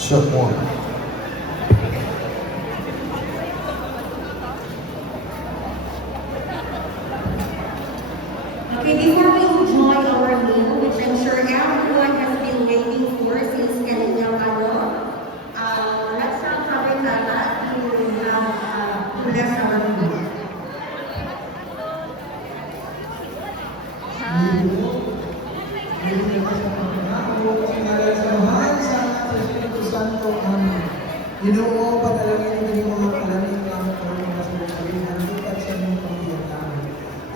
Shot one. Okay, before we enjoy our meal, which I'm sure everyone has been waiting for since kanina let's not have it to bless our meal. Ginoo, padala